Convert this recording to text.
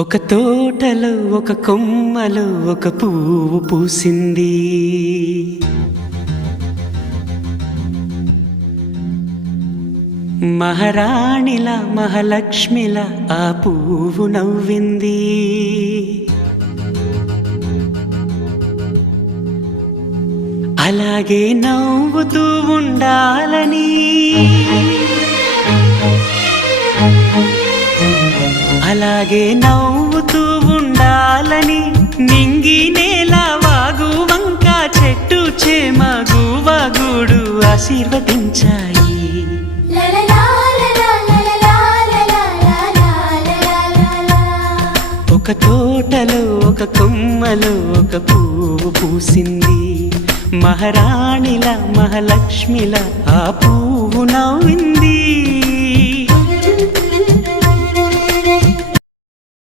ఒక తోటలో ఒక కొమ్మలో ఒక పువ్వు పూసింది. మహారాణిలా మహాలక్ష్మిలా ఆ పువ్వు నవ్వింది. అలాగే నవ్వుతూ ఉండాలని, అలాగే నవ్వుతూ ఉండాలని నింగి నేల వాగు వంక చెట్టు చేమ గువగూడు ఆశీర్వదించాయి. ఒక తోటలో ఒక కొమ్మలో ఒక పువ్వు పూసింది. మహారాణిలా మహాలక్ష్మిలా ఆ పువ్వు నవ్వింది.